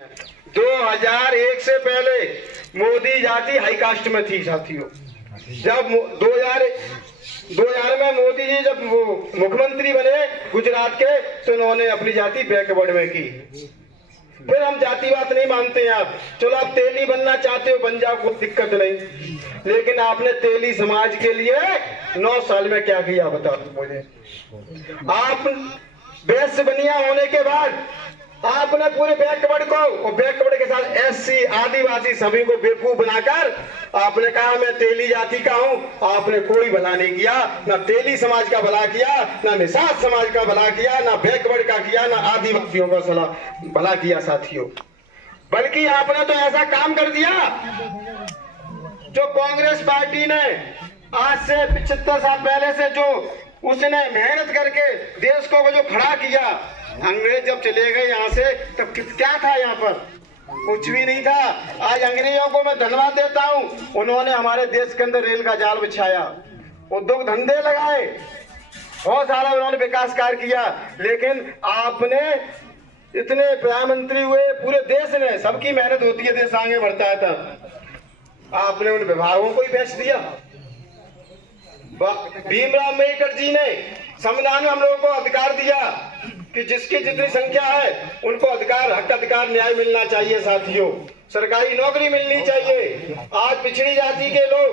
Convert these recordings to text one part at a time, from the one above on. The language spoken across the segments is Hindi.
2001 से पहले मोदी जाति हाई कास्ट में थी साथियों। जब 2000 में मोदी जी जब वो मुख्यमंत्री बने गुजरात के, तो उन्होंने अपनी जाति बैकवर्ड में की। फिर हम जातिवाद नहीं मानते हैं। आप चलो आप तेली बनना चाहते हो, बन जाओ, कोई दिक्कत नहीं, लेकिन आपने तेली समाज के लिए 9 साल में क्या किया बताओ मुझे। आप वैश्य बनिया होने के बाद आपने पूरे बैकवर्ड को और बैकवर्ड के साथ एससी आदिवासी सभी को बेवकूफ बनाकर आपने कहा मैं तेली जाति का हूं। आपने कोई भला नहीं किया, ना तेली समाज का भला किया, ना निषाद समाज का भला किया, ना बैकवर्ड का किया, ना आदिवासियों का भला किया साथियों। बल्कि आपने तो ऐसा काम कर दिया जो कांग्रेस पार्टी ने आज से 75 साल पहले से जो उसने मेहनत करके देश को जो खड़ा किया। अंग्रेज जब चले गए यहाँ से तब क्या था यहाँ पर? कुछ भी नहीं था। आज अंग्रेजों को मैं धन्यवाद देता हूँ, उन्होंने हमारे देश के अंदर रेल का जाल बिछाया, उद्योग धंधे लगाए, बहुत सारा उन्होंने विकास कार्य किया। लेकिन आपने इतने प्रधानमंत्री हुए, पूरे देश ने, सबकी मेहनत होती है, देश आगे बढ़ता है, तब आपने उन विभागों को ही बेच दिया। भीमराव अम्बेडकर जी ने संविधान में हम लोगों को अधिकार दिया कि जिसकी जितनी संख्या है उनको अधिकार, हक, अधिकार, न्याय मिलना चाहिए साथियों। सरकारी नौकरी मिलनी चाहिए। आज पिछड़ी जाति के लोग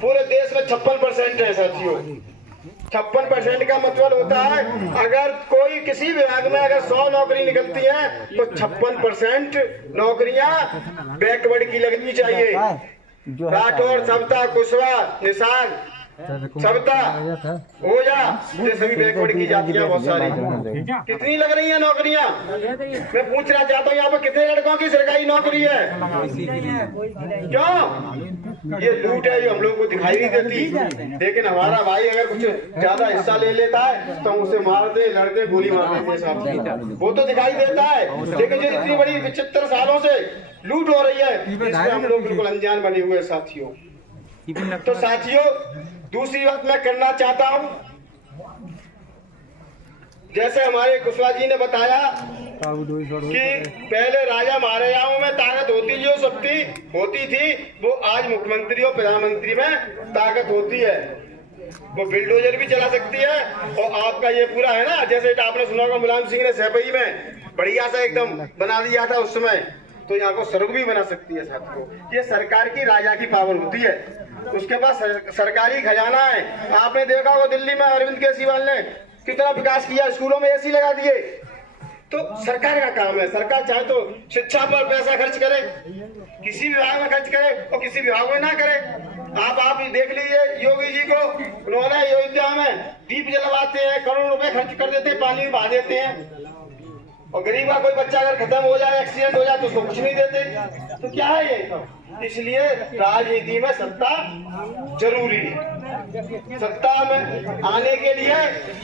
पूरे देश में 56% है साथियों। 56% का मतलब होता है अगर कोई किसी विभाग में अगर 100 नौकरी निकलती है तो 56% नौकरियां बैकवर्ड की लगनी चाहिए। राठौर, सविता, कुशवाहा, निषाद, सविता, ओझा, ये सभी बैकवर्ड की जातियां बहुत सारी। कितनी लग रही है नौकरियां? मैं पूछना चाहता हूँ यहाँ पर कितने लड़कों की सरकारी नौकरी है? क्यों? ये लूट है जो हम लोग को दिखाई नहीं देती। लेकिन हमारा भाई अगर कुछ ज्यादा हिस्सा ले लेता है तो उसे मारते, लड़ते, गोली मार देते साहब, वो तो दिखाई देता है। लेकिन जो इतनी बड़ी 75 सालों से लूट हो रही है, इसमें हम लोग बिल्कुल अनजान बने हुए साथियों। तो साथियों, दूसरी बात मैं करना चाहता हूं, जैसे हमारे कुशवाहा जी ने बताया कि पहले राजा महाराजाओं में ताकत होती जो शक्ति होती थी, वो आज मुख्यमंत्री और प्रधानमंत्री में ताकत होती है। वो बिल्डोजर भी चला सकती है। और आपका ये पूरा है ना, जैसे आपने सुना होगा मुलायम सिंह ने सैपई में बढ़िया सा एकदम बना दिया था उस समय, तो यहाँ को सड़क भी बना सकती है साथियों। ये सरकार की, राजा की पावर होती है। उसके पास सरकारी खजाना है। आपने देखा वो दिल्ली में अरविंद केजरीवाल ने कितना विकास किया, स्कूलों में एसी लगा दिए। तो सरकार का काम है, सरकार चाहे तो शिक्षा पर पैसा खर्च करे, किसी विभाग में खर्च करे और किसी विभाग में ना करे। आप देख लीजिए योगी जी को, उन्होंने अयोध्या में दीप जलवाते हैं, करोड़ों रुपए खर्च कर देते हैं, पानी में बहा देते हैं। और गरीब का कोई बच्चा अगर खत्म हो जाए, एक्सीडेंट हो जाए तो उसको कुछ नहीं देते। तो क्या है ये? इसलिए राजनीति में सत्ता जरूरी है। सत्ता में आने के लिए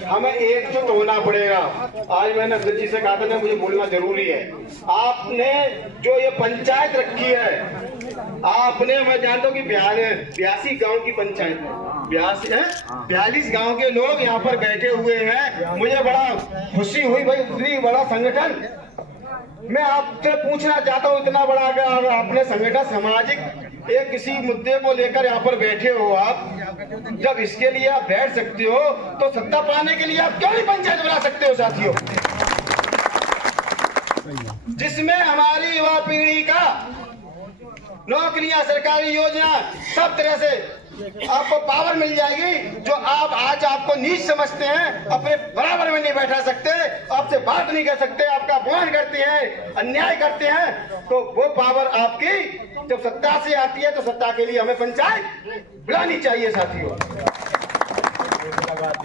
हमें एकजुट होना पड़ेगा। आज मैंने अध्यक्ष जी से कहा था ना, मुझे बोलना जरूरी है। आपने जो ये पंचायत रखी है, आपने, मैं जानता हूँ कि 82 गांव की पंचायत है, 42 गांव के लोग यहाँ पर बैठे हुए हैं। मुझे बड़ा खुशी हुई भाई, इतनी बड़ा संगठन। मैं आपसे पूछना चाहता हूँ, इतना बड़ा अगर आपने संगठन सामाजिक एक किसी मुद्दे को लेकर यहाँ पर बैठे हो, आप जब इसके लिए आप बैठ सकते हो तो सत्ता पाने के लिए आप क्यों नहीं पंचायत बना सकते हो साथियों, जिसमें हमारी युवा पीढ़ी का नौकरियां, सरकारी योजना, सब तरह से आपको पावर मिल जाएगी। जो आप आज आपको नीच समझते हैं, अपने बराबर में नहीं बैठा सकते, आपसे बात नहीं कर सकते, आपका अपमान करते हैं, अन्याय करते हैं, तो वो पावर आपकी जब सत्ता से आती है तो सत्ता के लिए हमें पंचायत बुलानी चाहिए साथियों।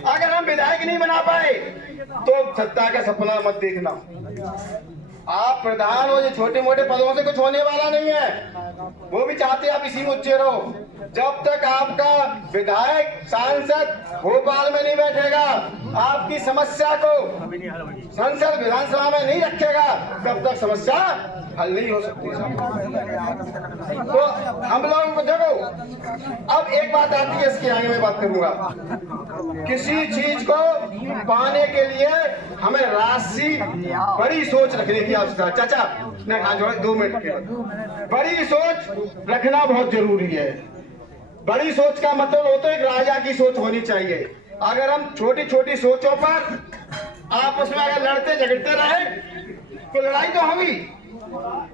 अगर हम विधायक नहीं बना पाए तो सत्ता का सपना मत देखना। आप प्रधान हो, ये छोटे मोटे पदों से कुछ होने वाला नहीं है। वो भी चाहते आप इसी में उच्चे रहो। जब तक आपका विधायक, सांसद भोपाल में नहीं बैठेगा, आपकी समस्या को संसद, विधानसभा में नहीं रखेगा, तब तक समस्या हल नहीं हो सकती। तो हम लोगों को देखो, अब एक बात आती है, इसके आगे मैं बात करूंगा। किसी चीज को पाने के लिए हमें राशि बड़ी सोच रखने की आवश्यकता है। चाचा मैं कहा जो 2 मिनट के बड़ी सोच रखना बहुत जरूरी है। बड़ी सोच का मतलब होता है एक राजा की सोच होनी चाहिए। अगर हम छोटी छोटी सोचों पर आपस में अगर लड़ते झगड़ते रहे तो लड़ाई तो होगी,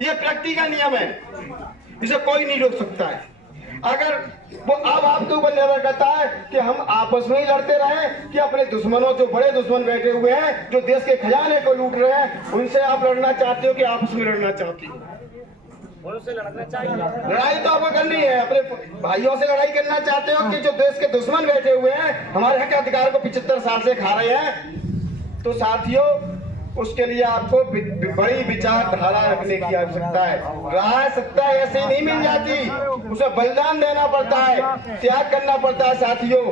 ये प्रकृति का नियम है, इसे कोई नहीं रोक सकता है। अगर वो अब आपके ऊपर निर्भर करता है कि हम आपस में ही लड़ते रहे कि अपने दुश्मनों, जो बड़े दुश्मन बैठे हुए हैं, जो देश के खजाने को लूट रहे हैं, उनसे आप लड़ना चाहते हो कि आपस में लड़ना चाहते हो? लड़ाई तो आपको करनी है, अपने भाइयों से लड़ाई करना चाहते हो कि जो देश के दुश्मन बैठे हुए हैं, हमारे हक अधिकार को 75 साल से खा रहे हैं। तो साथियों, उसके लिए आपको बड़ी विचारधारा रखने की आवश्यकता है। राज सत्ता ऐसे नहीं मिल जाती, उसे बलिदान देना पड़ता है, त्याग करना पड़ता है साथियों।